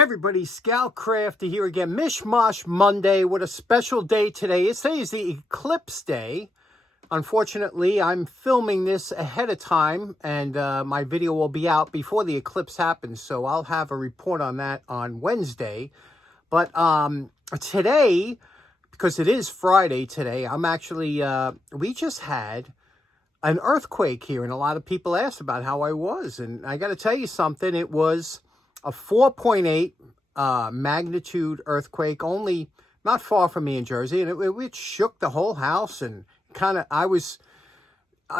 Everybody, Scout Crafty here again. Mishmash Monday. What a special day today is. Today is the eclipse day. Unfortunately, I'm filming this ahead of time, and my video will be out before the eclipse happens, so I'll have a report on that on Wednesday. But today, because it is Friday today, I'm actually, we just had an earthquake here, and a lot of people asked about how I was, and I got to tell you something. It was a 4.8 magnitude earthquake, only not far from me in Jersey, and it shook the whole house, and kind of, I was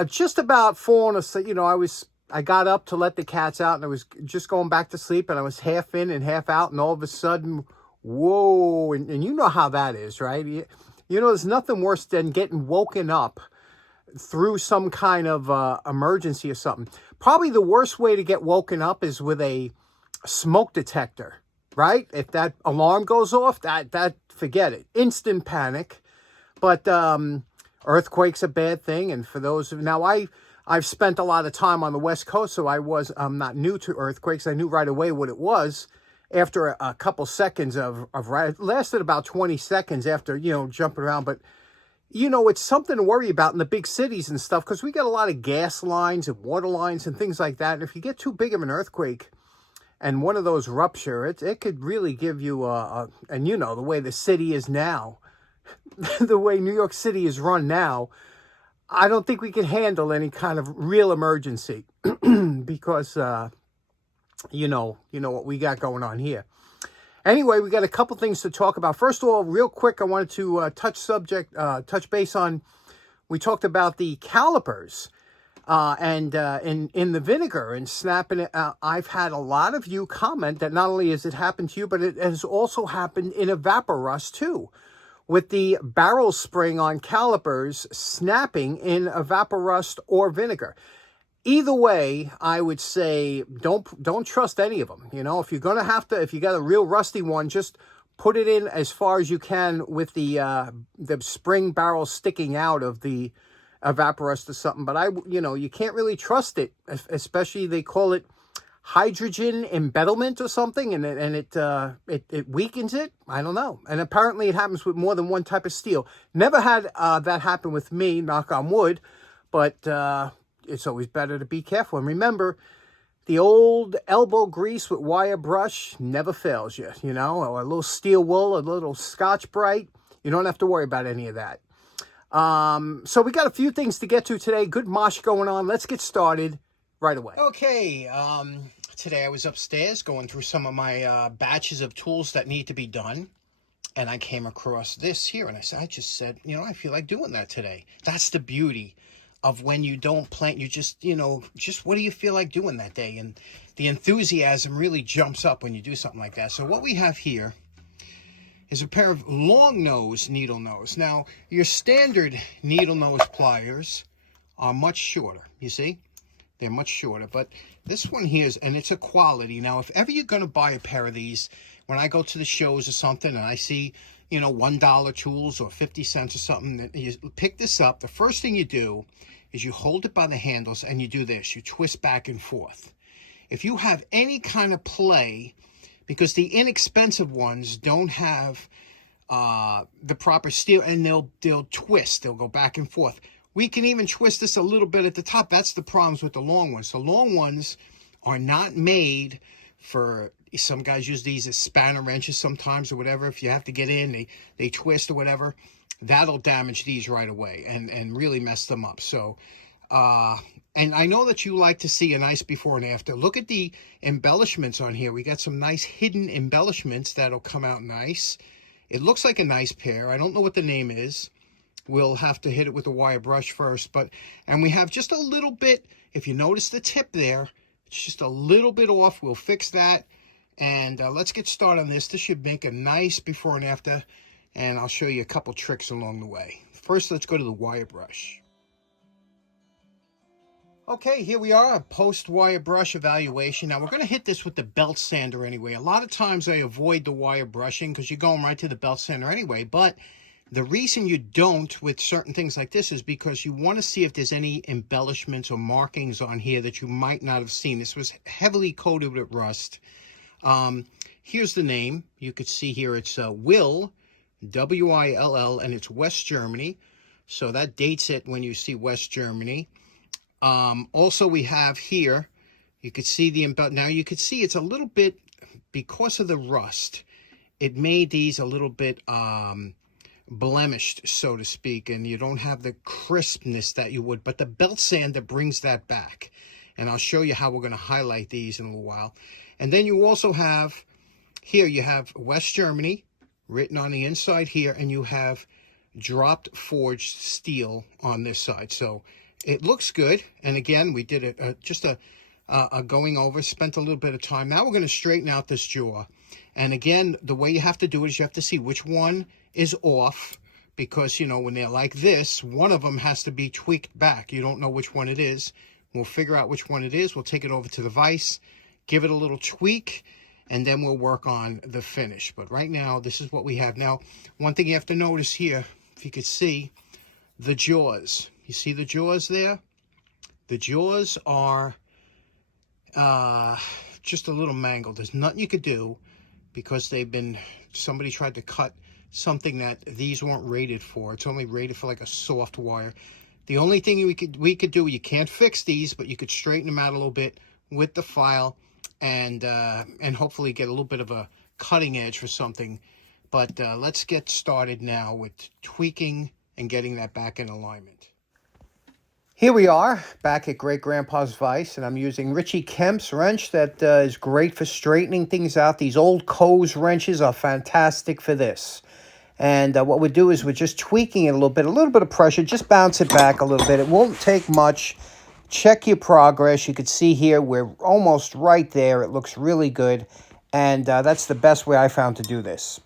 just about falling asleep. You know, I got up to let the cats out, and I was just going back to sleep, and I was half in and half out, and all of a sudden, whoa, and you know how that is, right? You know, there's nothing worse than getting woken up through some kind of emergency or something. Probably the worst way to get woken up is with a smoke detector, right? If that alarm goes off, that forget it, instant panic. But earthquake's a bad thing, and for those now, I've spent a lot of time on the West Coast, so I'm not new to earthquakes. I knew right away what it was after a couple seconds of it lasted about 20 seconds after, you know, jumping around. But you know, it's something to worry about in the big cities and stuff, because we got a lot of gas lines and water lines and things like that. And if you get too big of an earthquake and one of those rupture, it could really give you and you know, the way the city is now, the way New York City is run now, I don't think we can handle any kind of real emergency because, you know what we got going on here. Anyway, we got a couple things to talk about. First of all, real quick, I wanted to touch base on, we talked about the calipers and in the vinegar and snapping it. I've had a lot of you comment that not only has it happened to you, but it has also happened in Evaporust too, with the barrel spring on calipers snapping in Evaporust or vinegar. Either way, I would say don't trust any of them. You know, if you're gonna have to, if you got a real rusty one, just put it in as far as you can with the spring barrel sticking out of the Evaporust or something. But you know, you can't really trust it, especially they call it hydrogen embeddlement or something, and it weakens it. I don't know. And apparently it happens with more than one type of steel. Never had that happen with me, knock on wood, but it's always better to be careful. And remember, the old elbow grease with wire brush never fails you, you know, or a little steel wool, a little Scotch Brite. You don't have to worry about any of that. So we got a few things to get to today. Good mosh going on. Let's get started right away. Okay, today I was upstairs going through some of my batches of tools that need to be done. And I came across this here, and I just said, you know, I feel like doing that today. That's the beauty of when you don't plan. You just, you know, just what do you feel like doing that day? And the enthusiasm really jumps up when you do something like that. So what we have here is a pair of long nose needle nose. Now, your standard needle nose pliers are much shorter, you see? They're much shorter, but this one here is, and it's a quality. Now, if ever you're going to buy a pair of these, when I go to the shows or something and I see, you know, $1 tools or 50 cents or something, you pick this up. The first thing you do is you hold it by the handles and you do this. You twist back and forth. If you have any kind of play, because the inexpensive ones don't have the proper steel, and they'll twist. They'll go back and forth. We can even twist this a little bit at the top. That's the problems with the long ones. The long ones are not made for, some guys use these as spanner wrenches sometimes or whatever. If you have to get in, they twist or whatever. That'll damage these right away and really mess them up. So, and I know that you like to see a nice before and after. Look at the embellishments on here. We got some nice hidden embellishments that'll come out nice. It looks like a nice pair. I don't know what the name is. We'll have to hit it with a wire brush first, and we have just a little bit, if you notice the tip there, it's just a little bit off. We'll fix that, and let's get started on this. This should make a nice before and after, and I'll show you a couple tricks along the way. First, let's go to the wire brush. Okay, here we are, a post-wire brush evaluation. Now, we're going to hit this with the belt sander anyway. A lot of times I avoid the wire brushing because you're going right to the belt sander anyway, but the reason you don't with certain things like this is because you want to see if there's any embellishments or markings on here that you might not have seen. This was heavily coated with rust. Here's the name. You could see here it's Will, W-I-L-L, and it's West Germany. So that dates it when you see West Germany. Also, we have here, you could see now you could see it's a little bit, because of the rust, it made these a little bit blemished, so to speak, and you don't have the crispness that you would, but the belt sander brings that back. And I'll show you how we're going to highlight these in a little while. And then you also have, here you have West Germany written on the inside here, and you have dropped forged steel on this side. So it looks good. And again, we did it just a going over, spent a little bit of time. Now we're going to straighten out this jaw. And again, the way you have to do it is you have to see which one is off, because, you know, when they're like this, one of them has to be tweaked back. You don't know which one it is. We'll figure out which one it is. We'll take it over to the vise, give it a little tweak, and then we'll work on the finish. But right now, this is what we have. Now, one thing you have to notice here, if you could see, the jaws. You see the jaws there? The jaws are just a little mangled. There's nothing you could do, because somebody tried to cut something that these weren't rated for. It's only rated for like a soft wire. The only thing we could do, you can't fix these, but you could straighten them out a little bit with the file, and hopefully get a little bit of a cutting edge for something. But let's get started now with tweaking and getting that back in alignment. Here we are back at Great Grandpa's Vise, and I'm using Richie Kemp's wrench that is great for straightening things out. These old Coe wrenches are fantastic for this. And what we do is we're just tweaking it a little bit of pressure, just bounce it back a little bit. It won't take much. Check your progress. You can see here we're almost right there. It looks really good, and that's the best way I found to do this.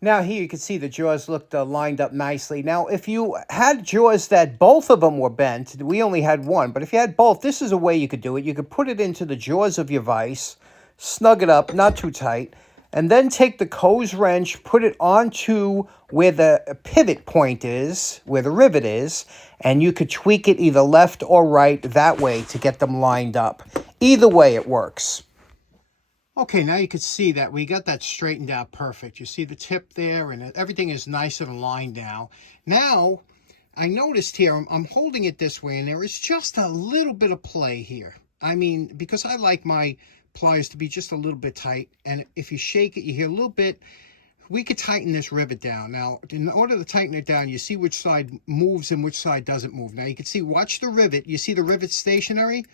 Now here you can see the jaws looked lined up nicely. Now if you had jaws that both of them were bent, we only had one, but if you had both, this is a way you could do it. You could put it into the jaws of your vise, snug it up, not too tight, and then take the Coe wrench, put it onto where the pivot point is, where the rivet is, and you could tweak it either left or right that way to get them lined up. Either way it works. Okay, now you can see that we got that straightened out perfect. You see the tip there, and everything is nice and aligned now. Now, I noticed here, I'm holding it this way, and there is just a little bit of play here. I mean, because I like my pliers to be just a little bit tight, and if you shake it, you hear a little bit. We could tighten this rivet down. Now, in order to tighten it down, you see which side moves and which side doesn't move. Now, you can see, watch the rivet. You see the rivet stationary?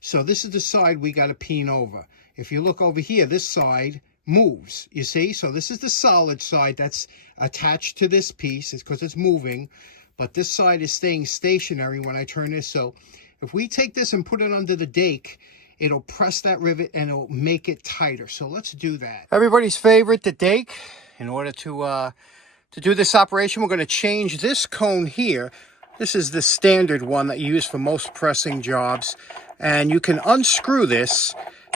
So this is the side we got to peen over. If you look over here, this side moves, you see? So this is the solid side that's attached to this piece. It's because it's moving. But this side is staying stationary when I turn this. So if we take this and put it under the dake, it'll press that rivet and it'll make it tighter. So let's do that. Everybody's favorite, the dake. In order to do this operation, we're going to change this cone here. This is the standard one that you use for most pressing jobs. And you can unscrew this,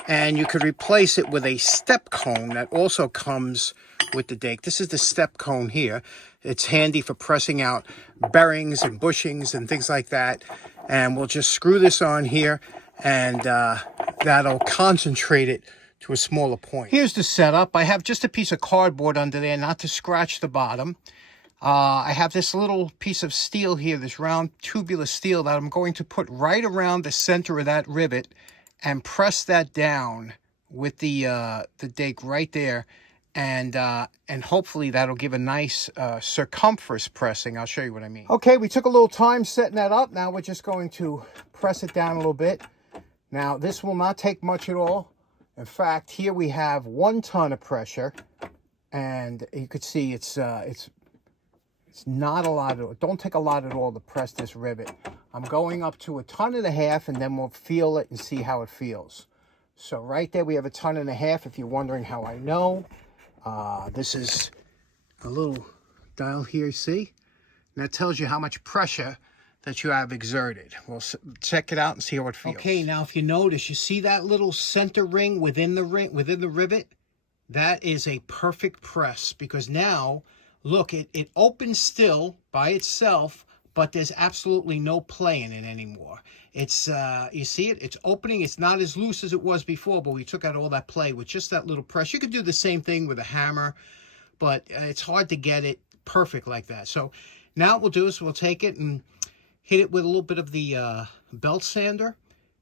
and you could replace it with a step cone that also comes with the dake. This is the step cone here. It's handy for pressing out bearings and bushings and things like that. And we'll just screw this on here, and that'll concentrate it to a smaller point. Here's the setup. I have just a piece of cardboard under there, not to scratch the bottom. I have this little piece of steel here, this round tubular steel that I'm going to put right around the center of that rivet and press that down with the dake right there, and hopefully that'll give a nice circumference pressing. I'll show you what I mean. Okay, we took a little time setting that up. Now we're just going to press it down a little bit. Now this will not take much at all. In fact, here we have 1 ton of pressure, and you could see it's not a lot. It don't take a lot at all to press this rivet. I'm going up to 1.5 tons, and then we'll feel it and see how it feels. So right there we have 1.5 tons. If you're wondering how I know, this is a little dial here, see? And that tells you how much pressure that you have exerted. We'll check it out and see how it feels. Okay, now if you notice, you see that little center ring within the rivet? That is a perfect press, because now, look, it opens still by itself, but there's absolutely no play in it anymore. It's, you see it? It's opening. It's not as loose as it was before, but we took out all that play with just that little press. You could do the same thing with a hammer, but it's hard to get it perfect like that. So now what we'll do is we'll take it and hit it with a little bit of the belt sander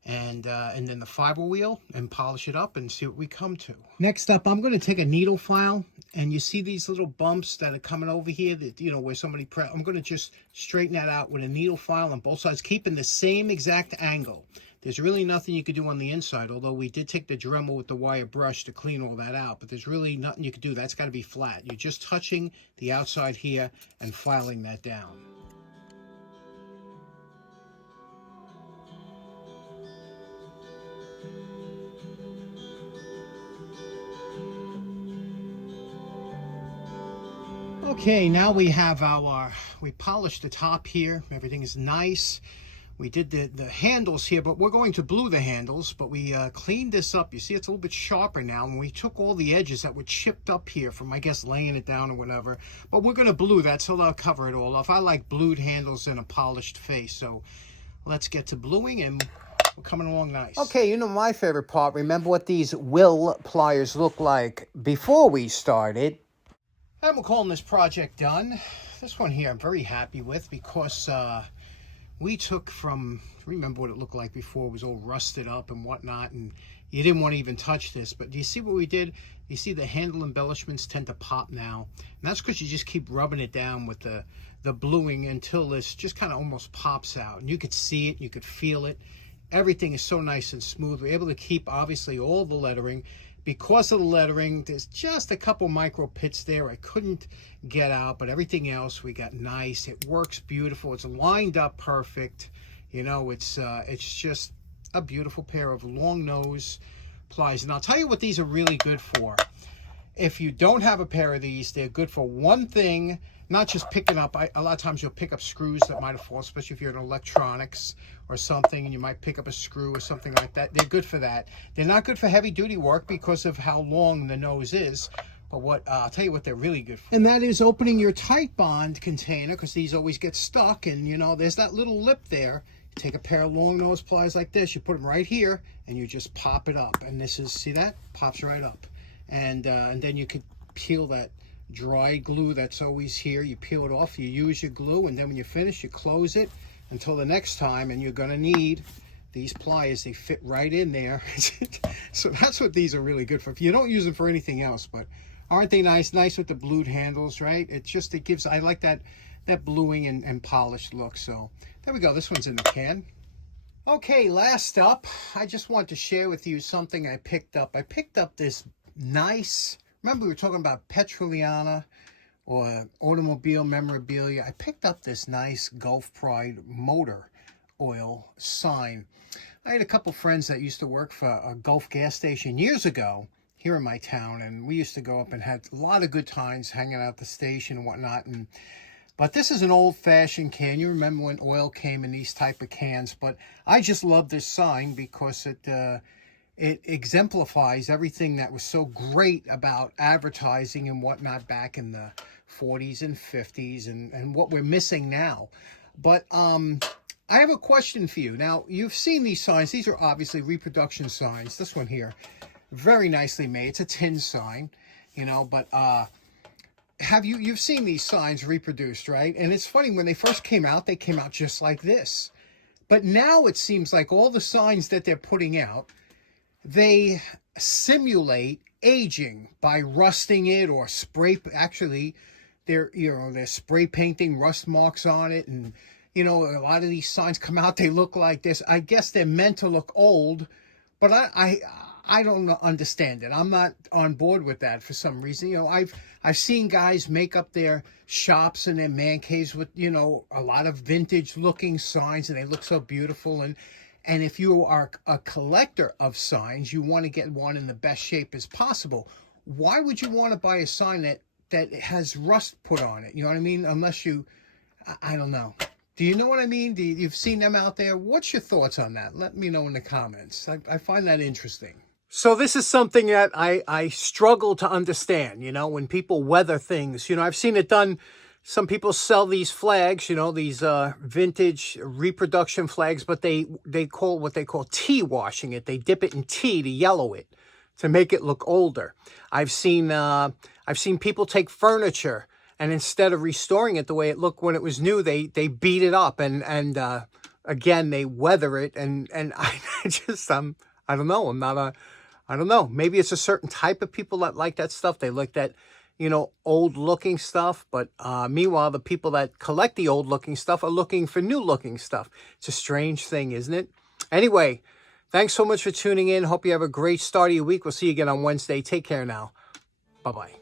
and then the fiber wheel and polish it up and see what we come to. Next up, I'm going to take a needle file, and you see these little bumps that are coming over here that, you know, where somebody I'm going to just straighten that out with a needle file on both sides, keeping the same exact angle. There's really nothing you could do on the inside, although we did take the Dremel with the wire brush to clean all that out, but there's really nothing you could do. That's got to be flat. You're just touching the outside here and filing that down. Okay, now we have we polished the top here. Everything is nice. We did the handles here, but we're going to blue the handles, but we cleaned this up. You see, it's a little bit sharper now, and we took all the edges that were chipped up here from, I guess, laying it down or whatever. But we're going to blue that, so that'll cover it all off. I like blued handles and a polished face, so let's get to bluing, and we're coming along nice. Okay, you know my favorite part. Remember what these pliers look like before we started. And we're calling this project done. This one here I'm very happy with because we took from, remember what it looked like before, it was all rusted up and whatnot, and you didn't want to even touch this. But do you see what we did? You see the handle embellishments tend to pop now, and that's because you just keep rubbing it down with the bluing until this just kind of almost pops out, and you could see it, you could feel it. Everything is so nice and smooth. We're able to keep obviously all the lettering. Because of the lettering, there's just a couple micro pits there I couldn't get out, but everything else we got nice. It works beautiful. It's lined up perfect. You know, it's just a beautiful pair of long nose pliers. And I'll tell you what these are really good for. If you don't have a pair of these, they're good for one thing. Not just picking up, a lot of times you'll pick up screws that might have fallen, especially if you're in electronics or something, and you might pick up a screw or something like that. They're good for that. They're not good for heavy duty work because of how long the nose is. But I'll tell you what they're really good for. And that is opening your tight bond container, because these always get stuck, and you know, there's that little lip there. You take a pair of long nose pliers like this, you put them right here, and you just pop it up. And this is, see that? Pops right up. And then you could peel that dry glue that's always here. You peel it off, you use your glue, and then when you finish, you close it until the next time. And you're going to need these pliers. They fit right in there. So that's what these are really good for. You don't use them for anything else, but aren't they nice? Nice with the blued handles, right? It gives, I like that bluing and polished look. So there we go. This one's in the can. Okay, last up, I just want to share with you something I picked up. I picked up this nice, remember we were talking about Petroliana or automobile memorabilia. I picked up this nice Gulf Pride motor oil sign. I had a couple friends that used to work for a Gulf gas station years ago here in my town, and we used to go up and had a lot of good times hanging out at the station and whatnot. But this is an old-fashioned can. You remember when oil came in these type of cans, but I just love this sign because it exemplifies everything that was so great about advertising and whatnot back in the 40s and 50s and what we're missing now. But I have a question for you. Now, you've seen these signs. These are obviously reproduction signs. This one here, very nicely made. It's a tin sign, you know, but you've seen these signs reproduced, right? And it's funny, when they first came out, they came out just like this. But now it seems like all the signs that they're putting out, they simulate aging by rusting it or actually they're spray painting rust marks on it. And you know, a lot of these signs come out, they look like this. I guess they're meant to look old, but I don't understand it. I'm not on board with that for some reason. You know, I've seen guys make up their shops and their man caves with, you know, a lot of vintage looking signs, and they look so beautiful. And if you are a collector of signs, you want to get one in the best shape as possible. Why would you want to buy a sign that has rust put on it? You know what I mean? Unless I don't know. Do you know what I mean? You've seen them out there? What's your thoughts on that? Let me know in the comments. I find that interesting. So this is something that I struggle to understand, you know, when people weather things. You know, I've seen it done Some people sell these flags, you know, these vintage reproduction flags, but they call what they call tea washing it. They dip it in tea to yellow it, to make it look older. I've seen people take furniture, and instead of restoring it the way it looked when it was new, they beat it up and again they weather it, and I just I don't know. I don't know. Maybe it's a certain type of people that like that stuff. They like that, you know, old looking stuff. But meanwhile, the people that collect the old looking stuff are looking for new looking stuff. It's a strange thing, isn't it? Anyway, thanks so much for tuning in. Hope you have a great start of your week. We'll see you again on Wednesday. Take care now. Bye-bye.